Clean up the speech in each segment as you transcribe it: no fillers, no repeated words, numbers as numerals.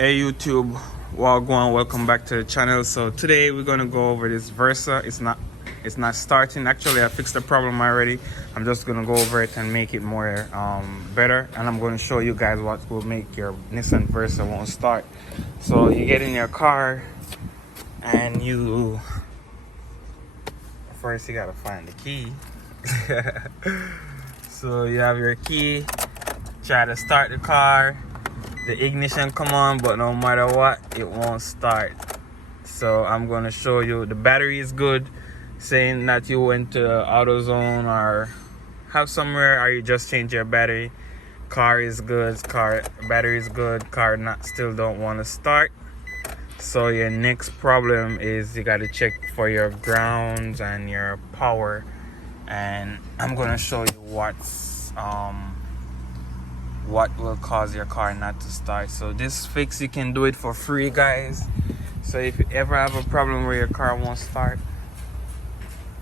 Hey YouTube, Wagwan, welcome back to the channel. So today we're gonna go over this Versa. It's not starting. Actually, I fixed the problem already. I'm just gonna go over it and make it more better, and I'm going to show you guys what will make your Nissan Versa won't start. So you get in your car and you first you gotta find the key. So you have your key, try to start the car. The ignition come on, but no matter what, it won't start. So I'm going to show you. The battery is good, saying that you went to AutoZone or have somewhere, or you just change your battery. Car is good, battery is good, still don't want to start. So your next problem is you got to check for your grounds and your power, and I'm going to show you what will cause your car not to start. So this fix, you can do it for free, guys. So if you ever have a problem where your car won't start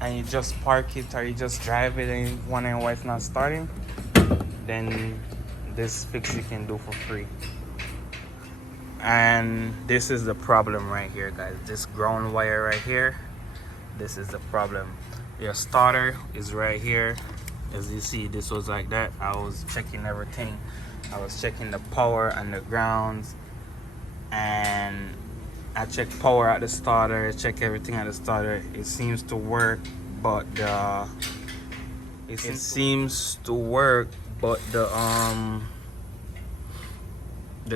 and you just park it or you just drive it and wondering why it's not starting, then this fix you can do for free. And this is the problem right here, guys. This ground wire right here, this is the problem. Your starter is right here. As you see, this was like that. I was checking everything. I was checking the power and the grounds, and I checked power at the starter, check everything at the starter. It seems to work, but the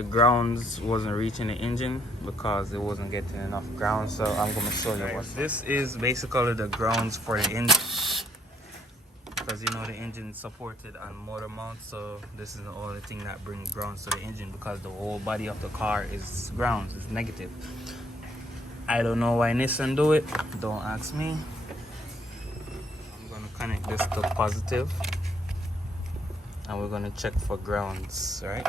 grounds wasn't reaching the engine because it wasn't getting enough ground. So I'm gonna show you what this is. Basically the grounds for the engine, because you know the engine is supported on motor mount, so this is the only thing that brings grounds to the engine, because the whole body of the car is grounds, it's negative. I don't know why Nissan do it, don't ask me. I'm gonna connect this to positive, and we're gonna check for grounds, right?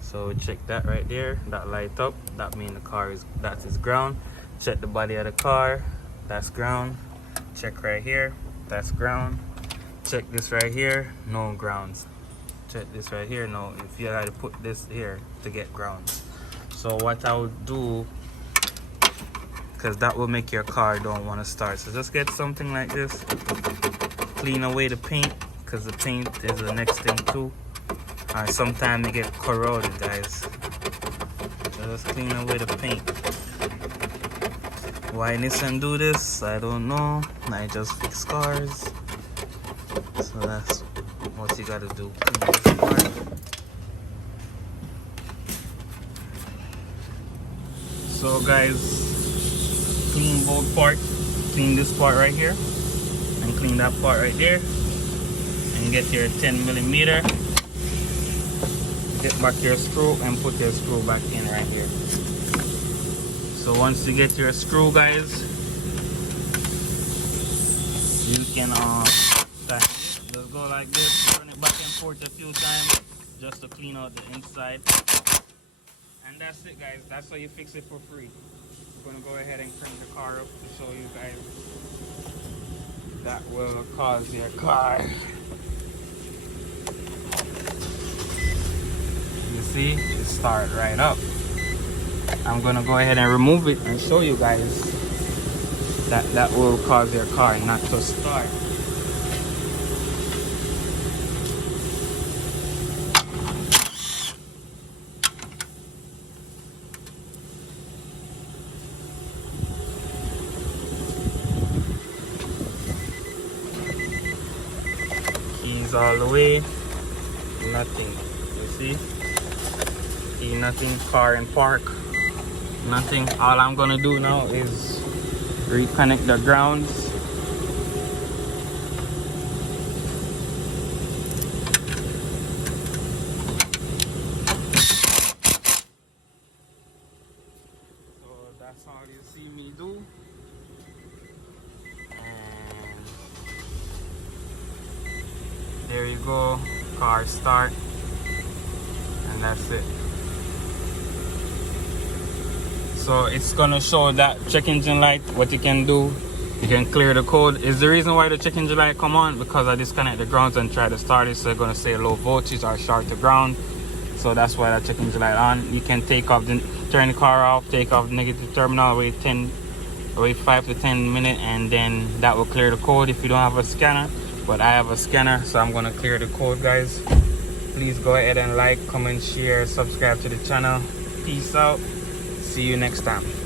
So we check that right there, that light up, that means the car is ground. Check the body of the car, that's ground. Check right here, that's ground. Check this right here, no grounds. Check this right here, no. If you had to put this here to get grounds. So what I would do, because that will make your car don't want to start. So just get something like this, clean away the paint, because the paint is the next thing too. Sometimes they get corroded, guys. So just clean away the paint. Why Nissan do this, I don't know. I just fix cars. So that's what you gotta do. Clean this part. So guys, clean both parts. Clean this part right here and clean that part right there, and get your 10mm. Get back your screw and put your screw back in right here. So once you get your screw, guys, you can just go like this, turn it back and forth a few times just to clean out the inside. And that's it, guys. That's how you fix it for free. I'm gonna go ahead and crank the car up to show you guys. That will cause your car. You see, it start right up. I'm gonna go ahead and remove it and show you guys that will cause your car not to start. Keys all the way, nothing. You see? Key nothing, car in park, nothing. All I'm gonna do now is reconnect the grounds. So that's all you see me do. And there you go, car start, and that's it. So it's gonna show that check engine light. What you can do, you can clear the code. Is the reason why the check engine light come on, because I disconnect the grounds and try to start it, so it's gonna say low voltage or short to ground. So so that's why that check engine light on. You can turn the car off, take off the negative terminal, wait 5 to 10 minutes, and then that will clear the code if you don't have a scanner. But I have a scanner, so I'm gonna clear the code, guys. Please go ahead and like, comment, share, subscribe to the channel. Peace out. See you next time.